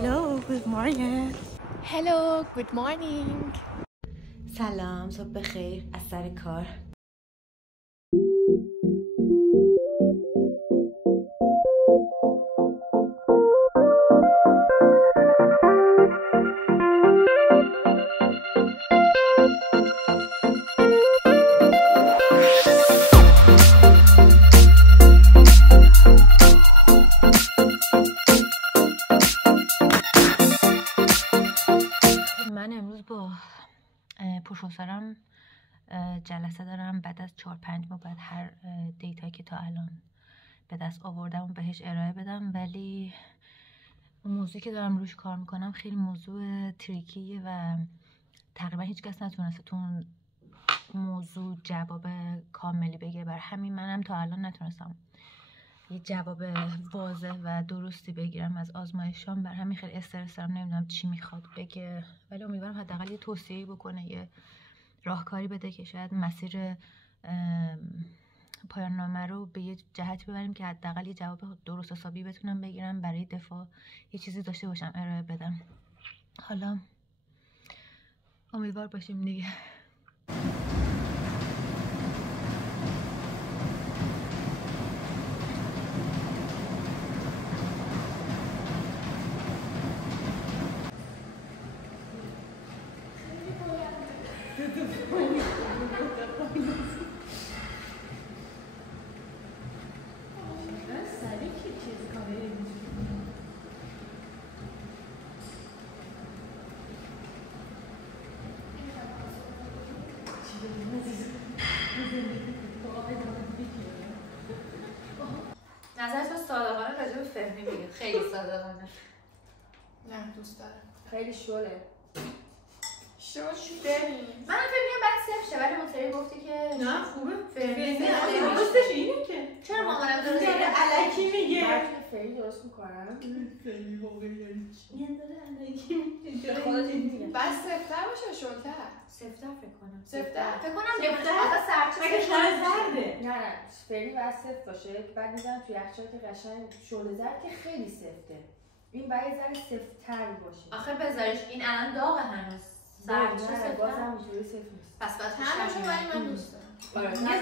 Hello, good morning. Hello, good morning. سلام، صبح بخیر از سر کار. من امروز با پروفسورم جلسه دارم. بعد از 4-5 ماه بعد هر دیتایی که تا الان به دست آوردم و بهش ارائه بدم، ولی موضوعی که دارم روش کار میکنم خیلی موضوع تریکیه و تقریبا هیچ کس نتونسته تو اون موضوع جواب کاملی بگه. بر همین منم تا الان نتونستم یه جواب واضح و درستی بگیرم از آزمایشام. بر همین خیلی استرس دارم، نمیدونم چی میخواد بگه، ولی امیدوارم حداقل یه توصیه‌ای بکنه، یه راهکاری بده که شاید مسیر پایان نامه رو به یه جهتی ببریم که حداقل یه جواب درست حسابی بتونم بگیرم، برای دفاع یه چیزی داشته باشم ارائه بدم. حالا امیدوار باشیم دیگه. نظرت با صادقانه راجع به فهمی میگه؟ خیلی صادقانه. نه دوست دارم. خیلی شوله. شو بریم. من فکر می‌کنم بعد صفر شه، ولی منتری گفتی که نه خوبه. فهمی درستش اینه که چرا مامانم درست داره الکی میگه. من فعلی درست میکنم. خیلی واقعی یعنی چی؟ یه داره الکی میگه. خودت میگه. بس سفتر باشه شلتر. سفتر فکر کنم. سفتر. فکر کنم سفتر؟ آخه سرچه مگه شاید زرده. نه فعلی باید سفت باشه. بعد میذارم توی یخچال که قشنگ شعله زرد که خیلی سفته. این باید ذره سفت‌تر باشه. آخه بذارش این الان داغه هنوز. سرچه سفتر. بازم اینجوری سفت نیست. پس بعد همشون ولی من دوست دارم. یه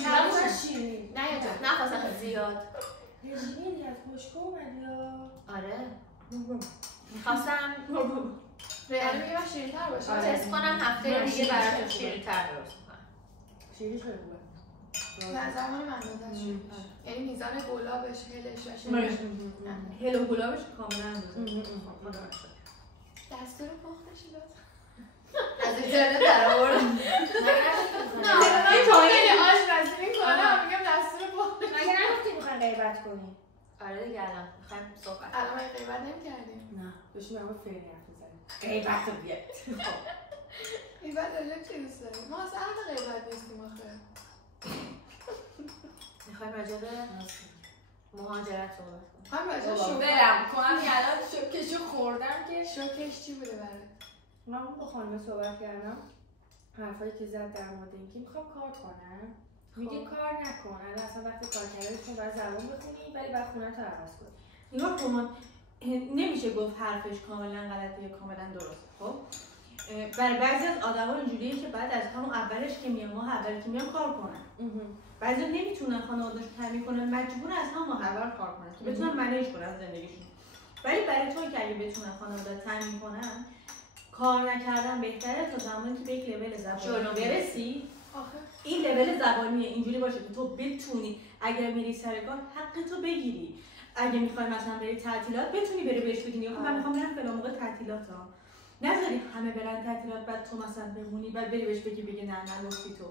ذره شیرین. نه یا نه خواستم زیاد. رژیمی از باشگاه اومدی یا؟ آره. می‌خواستم ریالی میگه شیرین‌تر باشه. تست کنم هفته دیگه براتون شیرین‌تر درست می‌کنم. شیرین خیلی خوبه. نه زمان من دادن شیرین. یعنی میزان گلابش، هلش و شیرین. هل و گلابش کاملا اندازه. دستور پختش لطفا. از اینترنت در آوردم. نه من خیلی آشپزی میکنم میگم دستور پختش. مگه نگفتی میخوای غیبت کنی؟ آره دیگه الان می‌خوایم صحبت. الان ما غیبت نمی‌کردیم. نه بهش میگم فعلی حرف بزنیم. غیبت رو بیاد. غیبت راجع چی دوست داری؟ ما اصلا اهل غیبت نیستیم آخه. می‌خوایم راجع به مهاجرت صحبت کنیم. هم راجع شوک برم کنم که الان شوکشو خوردم که شوکش چی بوده برات؟ من با خانم صحبت کردم، حرفایی که زد در مورد اینکه میخوام کار کنم، میگه کار نکن، الان اصلا وقت کار کردنشون باید زبان بخونی ولی باید خونه تو عوض کنی. نگاه کن، نمیشه گفت حرفش کاملا غلطه یا کاملا درست. خب برای بعضی از آدما اینجوریه که بعد از همون اولش که میام، ماه اولی که میام کار کنن. بعضی نمیتونن خانواده‌شون تامین کنن، مجبور از همون ماه اول کار کنن که بتونن منیج کنن زندگیشون. ولی برای تو که اگه بتونن خانواده تامین کنن، کار نکردن بهتره تا زمانی که به یک لول زبانی برسی. آخه این لول زبانی اینجوری باشه که تو بتونی اگر میری سر کار حق تو بگیری. اگه میخوای مثلا بری تعطیلات بتونی بری بهش بگی من میخوام برم فلان موقع تعطیلات ها. نذاری همه برن تعطیلات بعد تو مثلا بمونی بعد بری بهش بگی نه نگفتی تو.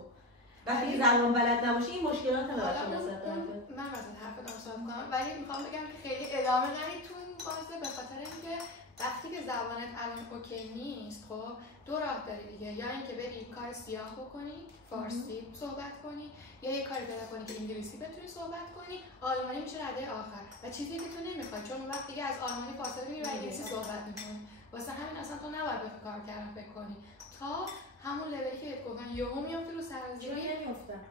وقتی که زبان بلد نباشی این مشکلات حالا نداره. من مثلا حرف دارم صحبت کنم ولی میخوام بگم که خیلی ادامه ندید تو این فاز به خاطر اینکه وقتی که زبانت الان اوکی نیست خب دو راه داری دیگه، یا اینکه بری کار سیاه بکنی فارسی صحبت کنی، یا یه کاری پیدا کنی که انگلیسی بتونی صحبت کنی، آلمانی میشه رده آخر و چیزی که تو نمیخوای چون اون وقت دیگه از آلمانی فاصله میگیری و انگلیسی صحبت میکنی. واسه همین اصلا تو نباید به کار کردن فکر کنی تا همون لولی که گفتن یهو میافتی رو سر زیر نمیافتم.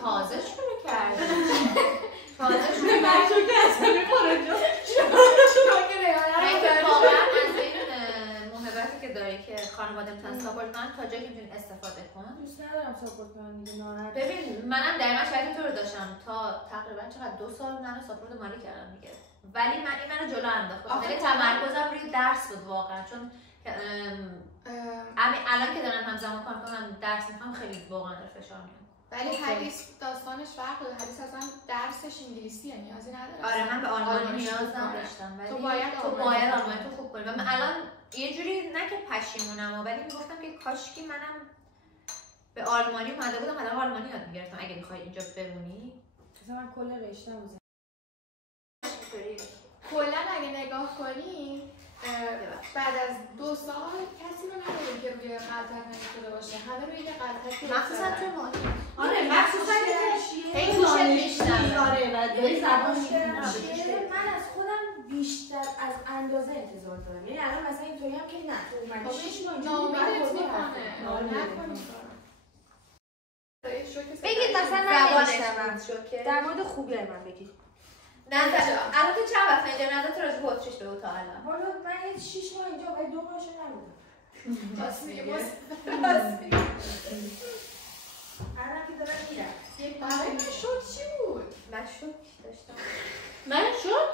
تازه شروع کردم. تازه شروع کردم که اصلا میپره جا. که ریانه که خانواده میتونن ساپورت کنن تا جایی که میتونی استفاده کن. دوست ندارم ساپورت کنم دیگه ناراحت. ببین منم دقیقاً شاید تو رو داشتم تا تقریبا چقدر 2 سال منو ساپورت مالی کردم دیگه. ولی منو جلو انداخت. یعنی تمرکزم روی درس بود واقعا، چون الان که دارم همزمان کار کنم درس میخوام خیلی واقعا فشار میاد. ولی حدیث داستانش فرق داره. حدیث اصلا درسش انگلیسیه، نیازی نداره. آره من به آلمانی نیاز نداشتم، ولی تو باید آلمانی تو خوب کنی. و من الان یه جوری نه که پشیمونم، ولی میگفتم که کاشکی منم به آلمانی اومده بودم، الان آلمانی یاد میگرفتم اگه میخوای اینجا بمونی. مثلا من کل رشته‌ام بزنم. کلا اگه نگاه کنی بعد از 2 سال کسی رو نداریم که روی غلطت نمی‌شده باشه. همه روی یه غلطتی مخصوصا تو ماهی. آره مخصوصا این گوشه بیشتر. آره و داری زبان می‌گیری. من از خودم بیشتر از اندازه انتظار دارم. یعنی الان مثلا اینطوری هم که نه تو من شش ماه ناامیدت می‌کنه. بگید مثلا زبانش شوکه. در مورد خوبی من بگید. نه الان تو چند وقت اینجا نظرت راجع به اتریش بگو تا الان. والا من یه 6 ماه اینجا ولی 2 ماهش نبودم. الان که دارم میرم. یک برای شد چی بود؟ من شوک داشتم. من شد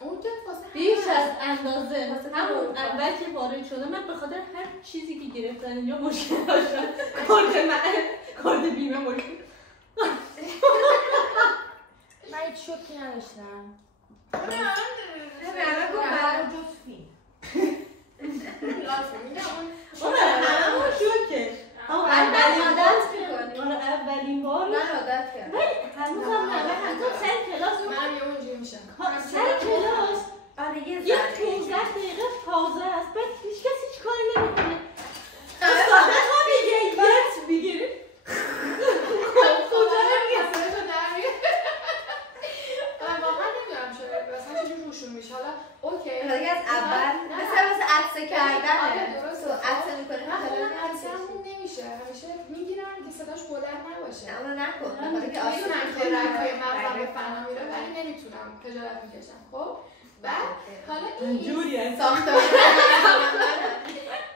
اون که واسه بیش از اندازه. همون اول که وارد شده من به خاطر هر چیزی که گرفتن اینجا مشکل داشتم. کارت بیمه مشکل. من هیچ شوکی نداشتم. همه گفتم جز فیلم. همه شوکه. اولین بار من عادت کردم. ولی هنوزم نه. حتی سر کلاس من یه اونجوری میشم. سر کلاس یه 15 دقیقه پازه است. بعد هیچ کسی چی کاری نمیکنه. استاد ها میگه یت بگیری. کجا نمیگه تو درمیه. واقعا نمیدونم شده. مثلا چجور روشون میشه. حالا اوکی. دیگه از اول مثل عطسه کردنه. درسته. تو عطسه میکنی. من خودم عطسه‌مون نمیشه. همیشه میگیرم که صداش بلند نباشه. اونو نکن. میدونم که رگ‌های مغزم به فنا میره ولی نمیتونم خجالت میکشم. خب بعد حالا این جوری ساختار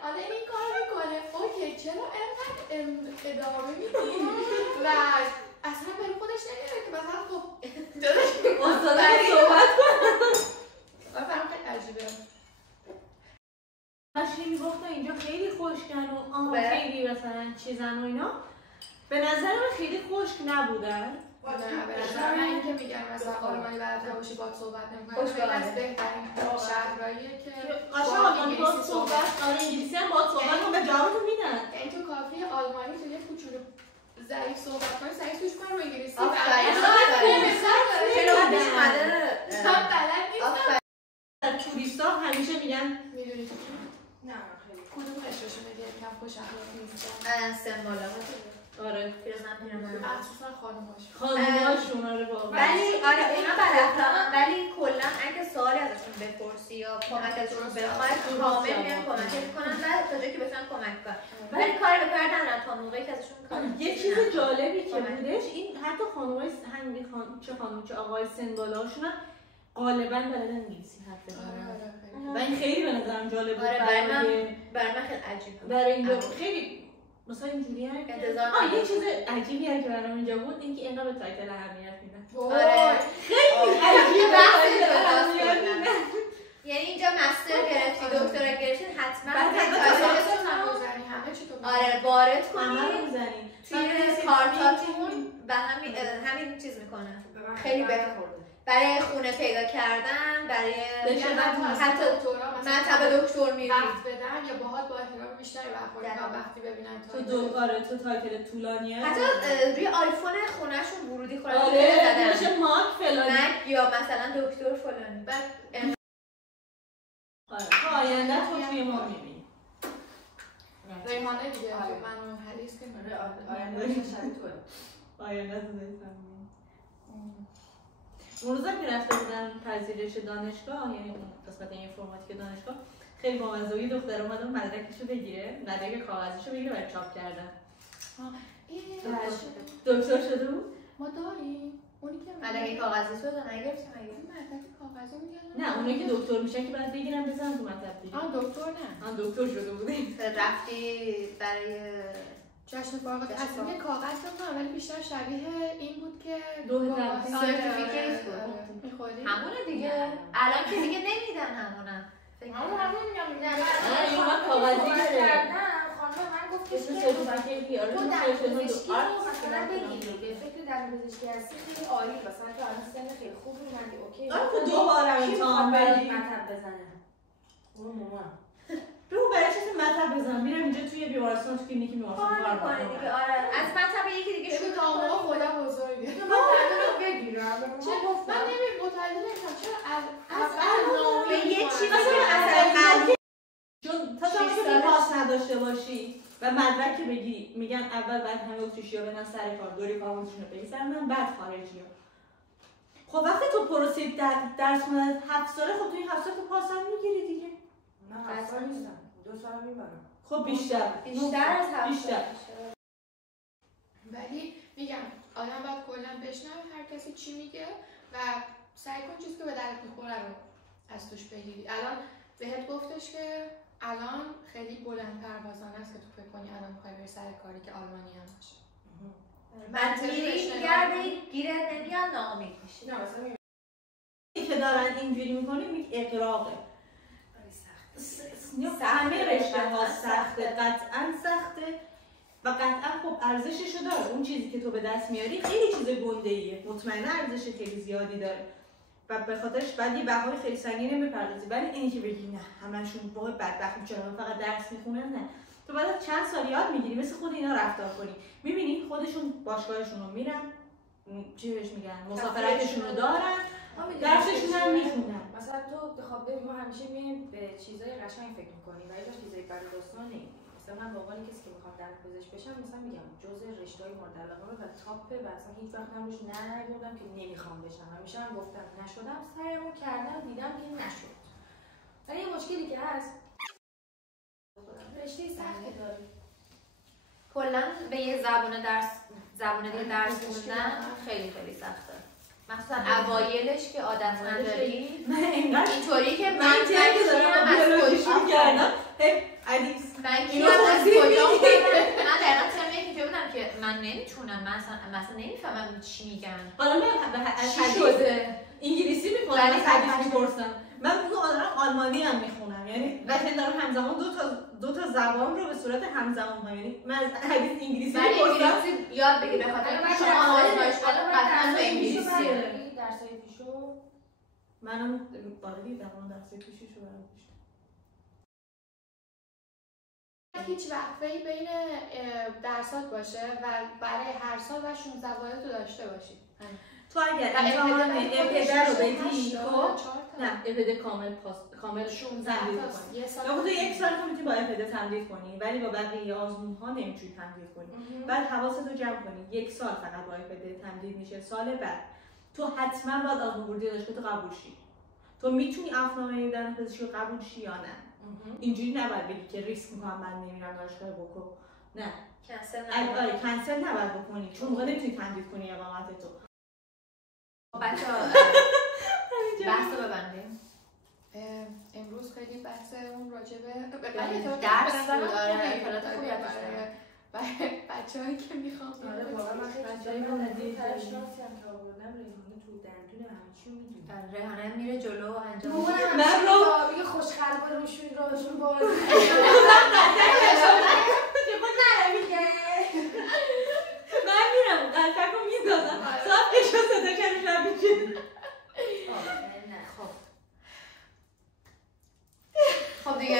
حالا این کار میکنه. اوکی چرا اینقدر ادامه میدی و اصلا برای خودش نمیره که مثلا خب استاد صحبت کن. برام خیلی عجیبه. ماشین میگفتن اینجا خیلی خشکن و خیلی مثلا چیزن و اینا. به نظر من خیلی خشک نبودن. نه به نظر من این که میگن مثلا آلمانی بلد نباشی باهات صحبت نمی‌کنی خیلی از بهترین شهرهاییه که قشنگ آلمانی باهات صحبت انگلیسی هم باهات صحبت کن به جوابتو میدن. یعنی تو کافی آلمانی تو یه کوچولو ضعیف صحبت کنی سعی سوش کنی رو انگلیسی من بلد نیستم. توریستا همیشه میگن میدونی نه خیلی کدوم قشرشون دیگه کم خوش اخلاق نیستن سمبالا آره پیرزن مخصوصا خانوماشون آره واقعا. ولی آره اونا بلدن، ولی کلا اگه سوالی ازشون بپرسی یا کمک ازشون بخوای کامل میان کمک میکنن و تا جایی که بتونن کمک کنن. ولی کاری به کار ندارن تا موقعی که ازشون کار. یه چیز جالبی که بودش این حتی خانومای همین چه خانم چه آقای سنبالاشون غالبا بلدن انگلیسی حرف بزنن. و این خیلی به نظرم جالب بود. برای من خیلی عجیب بود. برای اینجا خیلی مثلا اینجوری هم یه چیز عجیبی هم که برام اینجا بود این که اینقدر به تایتل اهمیت میدن. آره خیلی عجیبه یعنی اینجا مستر گرفتی دکترا گرفتی حتما آره وارد کنی توی کارتاتون و همین چیز میکنه خیلی بهتر برای خونه پیدا کردن برای حتی مطب دکتر میری وقت بدن یا باهات با احترام بیشتری برخورد وقتی ببینن تو تایتل طولانیه حتی روی آیفون خونه‌شون ورودی خورده آره میشه ماک فلانی یا مثلا دکتر فلانی بعد آینده تو توی ما میبینی ریحانه دیگه من حدیث که آینده شبیه توه آینده تو داریم اون روزا که رفته بودم پذیرش دانشگاه یعنی اون قسمت اینفورماتیک دانشگاه خیلی بامزه دختر اومد مدرکشو بگیره مدرک کاغذیشو بگیره برای چاپ کردن دکتر شده بود ما داریم اونی که مدرک کاغذی شده نگرفتیم مدرک کاغذی میگن نه اونایی که دکتر میشن که بعد بگیرن بزنن تو مطب کرد دیگه. دکتر نه. دکتر شده بودیم. رفتی برای جشن فارغ التحصیلی کاغذ دادم ولی بیشتر شبیه این بود که سرتیفیکیت بود. می‌خوردی؟ همونه دیگه. الان که دیگه نمیدن همونه. همون میگم من کاغذی کردم. خانم من گفت که سرتیفیکیت بیاره. تو در پزشکی رو مثلا بگیری به فکر در پزشکی هستی خیلی عالی مثلا تو الان سن خیلی خوب اومدی اوکی. تو دوباره امتحان بدی. مطب بزنه. اون مامان. برو برای چیزی مطب بزنم میرم اینجا توی بیمارستان تو کلینیک بیمارستان کار می‌کنه دیگه. آره از مطب یکی دیگه شو دامو خدا بزرگه. من رو بگیرم. من متوجه نمیشم چرا از به یه چیزی اصلا چون تا زمانی پاس نداشته باشی و مدرک که بگیری میگن اول بعد همه اتریشی‌ها بدن سر کار دوری کارشون رو بگذرونن بعد خارجی‌ها. خب وقتی تو پروسه درس خوندن 7 ساله خب تو این 7 سال تو پاس هم میگیری دیگه. من 7 سال نیستم 2 سال میبرم. خب بیشتر از 7 سال. ولی میگم آدم باید کلا بشنوه هر کسی چی میگه و سعی کن چیزی که به درت میخوره رو از توش بگیری. الان بهت گفتش که الان خیلی بلند پروازانه است که تو فکر کنی الان میخوای بری سر کاری که آلمانی هم باشه. من میگردی گیرت نمیاد ناامید میشی. نه مثلا که دارن اینجوری میکنیم یک اقراقه. همه رشته ها سخته، قطعا سخته و قطعا خب ارزششو داره. اون چیزی که تو به دست میاری خیلی چیز گنده‌ایه، مطمئنا ارزش خیلی زیادی داره و به خاطرش بعد یه بهای خیلی سنگین بپردازی. ولی اینی که بگی نه همشون وای بدبخت میشن فقط درس میخونن، نه، تو بعد از چند سال یاد میگیری مثل خود اینا رفتار کنی. میبینی خودشون باشگاهشون رو میرن، چی بهش میگن، مسافرتشون رو دارن، درسشون هم میخونن. مثلا تو بخواب ببین ما همیشه میایم به چیزای قشنگ فکر می‌کنیم ولی تو چیزای بد داستان نمی‌بینیم. مثلا من به عنوان کسی که میخوام در پزشک بشم مثلا میگم جزء رشته‌های مورد علاقه و تاپه و اصلا هیچ وقت هم روش نگفتم که نمیخوام بشم. همیشه هم گفتم نشدم، سعیمو کردم، دیدم که نشد. ولی یه مشکلی که هست رشته سختی داره. کلا به یه زبون دیگه درس خوندن خیلی خیلی سخته. مثلا اوایلش که عادت نداری من اینطوری که من دارم از کجا کردم من کیم از کجا من دقیقا ترمیه که بودم که من نمیتونم، مثلا نمیفهمم چی میگن. حالا من چی شده انگلیسی میخونم از حدیث میپرسم. من اون آلمانی هم میخونم، یعنی وقتی دارم همزمان دو تا زبان رو به صورت همزمان میخونم. یعنی من از حدیث انگلیسی میپرسم انگلیسی یاد بگیر به خاطر اینکه شما آزمایش قطعا به انگلیسی درسای پیشو منم باردی دقیقا درسای پیشو برام داشتم. هیچ وقفه‌ای بین درسات باشه و برای هر سال و 16 واحد رو داشته باشی. تو اگر امتحان اپد رو بدی خب نه اپد کامل 16 تمدید کنی. یا تو یک سال تو میتونی با اپد تمدید کنی ولی با بقیه آزمون‌ها نمیتونی تمدید کنی. بعد حواستو جمع کنی یک سال فقط با اپد تمدید میشه، سال بعد تو حتما باید آزمون ورودی دانشگاه تو قبول شی. تو میتونی عفونامه دندان پزشکی رو قبول شی یا نه. اینجوری نباید بگی که ریسک میکنم من نمیرم دانشگاه بوکو. نه کنسل نباید بکنی چون موقع نمیتونی تمدید کنی اقامت تو. بچه‌ها بحث رو ببندیم. امروز خیلی بحث اون راجبه درس بود. آره برای بچه‌هایی که میخوام بچه‌هایی که ندید تشناسی هم که آوردم ریحانه تو دندون همه چی رو میدونم. ریحانه میره جلو انجام من رو میگه خوشخلقه روشون باز من میرم قلقک رو میدادم صفحش رو صدا کرد ربیشه. خب دیگه